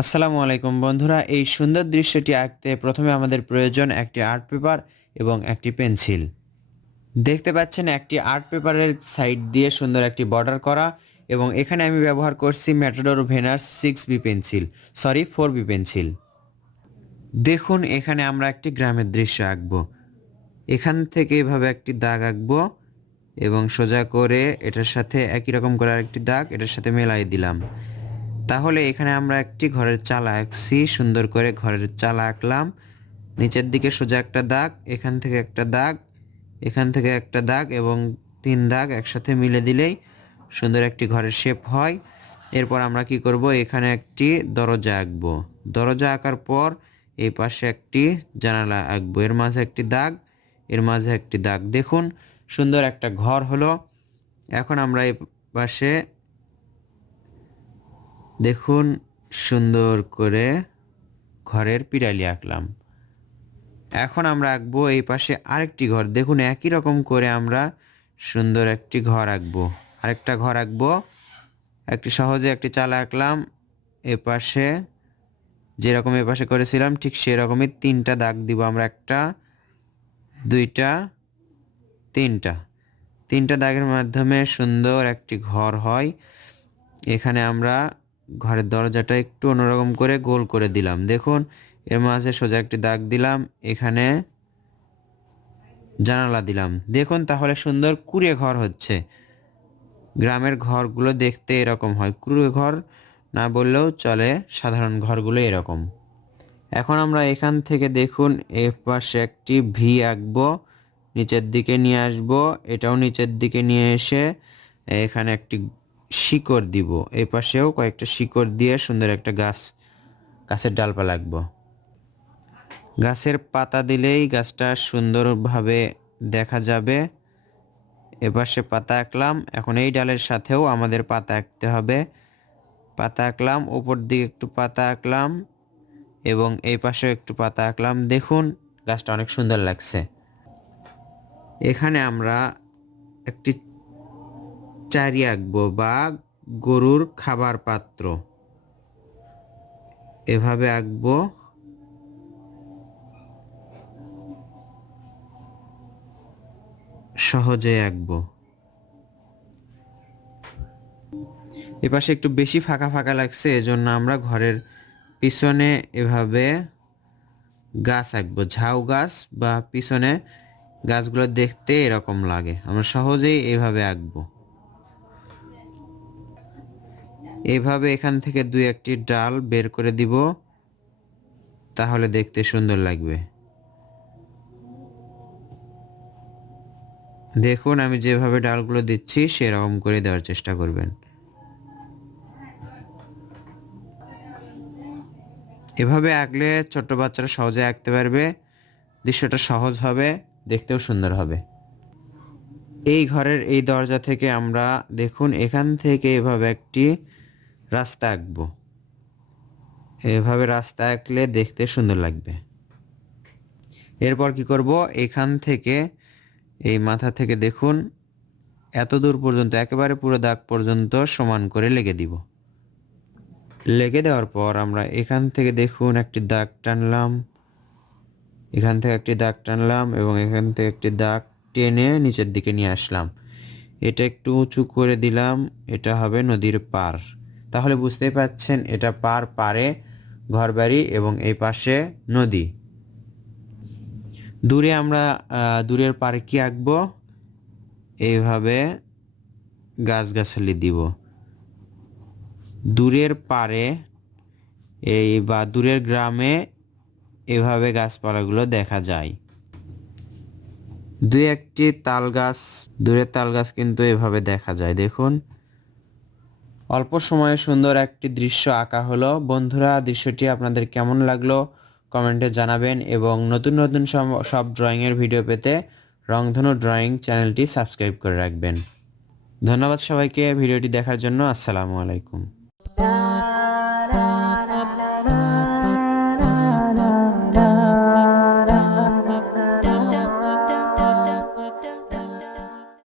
আসসালামু আলাইকুম বন্ধুরা, এই সুন্দর দৃশ্যটি আঁকতে প্রথমে আমাদের প্রয়োজন একটি আর্ট পেপার এবং একটি পেন্সিল। দেখতে পাচ্ছেন একটি আর্ট পেপারের সাইড দিয়ে সুন্দর একটি বর্ডার করা, এবং এখানে আমি ব্যবহার করছি ম্যাটাডোর ভেনার 6B pencil, sorry 4B pencil. দেখুন এখানে আমরা একটি গ্রামের দৃশ্য আঁকবো। এখান থেকে এভাবে একটি দাগ আঁকবো এবং সোজা করে এটার সাথে একই রকম করে আরেকটি দাগ এটার সাথে মেলাই দিলাম। তাহলে এখানে আমরা একটি ঘরের চালা আঁকছি, সুন্দর করে ঘরের চালা আঁকলাম। নিচের দিকে সোজা একটা দাগ, এখান থেকে একটা দাগ, এখান থেকে একটা দাগ এবং 3 দাগ একসাথে মিলে দিলেই সুন্দর একটি ঘরের শেপ হয়। এরপর আমরা কি করব, এখানে একটি দরজা আঁকবো। দরজা আঁকার পর এই পাশে একটি জানালা আঁকবো, এর মাঝে একটি দাগ, এর মাঝে একটি দাগ। দেখুন সুন্দর একটা ঘর হলো। এখন আমরা এই পাশে দেখুন সুন্দর করে ঘরের পিরালি আঁকলাম। এখন আমরা আঁকবো এই পাশে আরেকটি ঘর। দেখুন একই রকম করে আমরা সুন্দর একটি ঘর আঁকবো, আরেকটা ঘর আঁকবো। একটি সহজে একটি চালা আঁকলাম। এ পাশে যেরকম এ পাশে করেছিলাম ঠিক সেরকমই 3টা দাগ দিব আমরা, একটা, 2টা, 3টা দাগের মাধ্যমে সুন্দর একটি ঘর হয়। এখানে আমরা ঘরের দরজাটা একটু অন্যরকম করে গোল করে দিলাম। দেখুন এর মাঝে সোজা একটি দাগ দিলাম, এখানে জানালা দিলাম। দেখুন তাহলে সুন্দর কুঁড়ে ঘর হচ্ছে। গ্রামের ঘরগুলো দেখতে এরকম হয়, কুঁড়ে ঘর না বললেও চলে, সাধারণ ঘরগুলো এরকম। এখন আমরা এখান থেকে দেখুন এ পাশে একটি ভি আঁকবো, নিচের দিকে নিয়ে আসবো, এটাও নিচের দিকে নিয়ে এসে এখানে একটি শিকড় দিব। এই পাশেও কয়েকটা শিকড় দিয়ে সুন্দর একটা গাছের ডালপালা আঁকবো। গাছের পাতা দিলেই গাছটা সুন্দরভাবে দেখা যাবে। এপাশে পাতা আঁকলাম, এখন এই ডালের সাথেও আমাদের পাতা আঁকতে হবে। পাতা আঁকলাম, উপর দিকে একটু পাতা আঁকলাম এবং এই পাশেও একটু পাতা আঁকলাম। দেখুন গাছটা অনেক সুন্দর লাগছে। এখানে আমরা একটি চারি আঁকবো বা গরুর খাবার পাত্র, এভাবে আঁকবো। সহজে আঁকবো। এপাশে একটু বেশি ফাঁকা ফাঁকা লাগছে, এজন্য আমরা ঘরের পিছনে এভাবে গাছ আঁকবো, ঝাউ গাছ বা পিছনে গাছগুলো দেখতে এরকম লাগে, আমরা সহজেই এভাবে আঁকবো। এইভাবে এখান থেকে 2-1টি ডাল বের করে দিব, তাহলে দেখতে সুন্দর লাগবে। দেখুন আমি যেভাবে ডালগুলো দিচ্ছি সেরকম করে দেওয়ার চেষ্টা করবেন। এভাবে আঁকলে ছোট্ট বাচ্চারা সহজে আঁকতে পারবে, দৃশ্যটা সহজ হবে, দেখতেও সুন্দর হবে। এই ঘরের এই দরজা থেকে আমরা দেখুন এখান থেকে এভাবে একটি রাস্তা আঁকবো। এভাবে রাস্তা আঁকলে দেখতে সুন্দর লাগবে। এরপর কি করব, এখান থেকে এই মাথা থেকে দেখুন এত দূর পর্যন্ত একেবারে পুরো দাগ পর্যন্ত সমান করে লেগে দিব। লেগে দেওয়ার পর আমরা এখান থেকে দেখুন একটি দাগ টানলাম, এখান থেকে একটি দাগ টানলাম এবং এখান থেকে একটি দাগ টেনে নিচের দিকে নিয়ে আসলাম। এটা একটু উঁচু করে দিলাম, এটা হবে নদীর পার। তাহলে বুঝতেই পাচ্ছেন এটা পারে ঘরবাড়ি এবং এই পাশে নদী। দূরে আমরা দূরের পারে কি আঁকবো, এইভাবে গাছগাছালি দিব। দূরের পারে এই বা দূরের গ্রামে এভাবে গাছপালাগুলো দেখা যায়। 2-1টি তাল গাছ, দূরের তাল গাছ কিন্তু এভাবে দেখা যায়। দেখুন অল্প সময়ে সুন্দর একটি দৃশ্য আঁকা হলো। বন্ধুরা দৃশ্যটি আপনাদের কেমন লাগলো কমেন্টে জানাবেন এবং নতুন নতুন সব ড্রয়িংয়ের ভিডিও পেতে রংধনু ড্রয়িং চ্যানেলটি সাবস্ক্রাইব করে রাখবেন। ধন্যবাদ সবাইকে ভিডিওটি দেখার জন্য। আসসালামু আলাইকুম।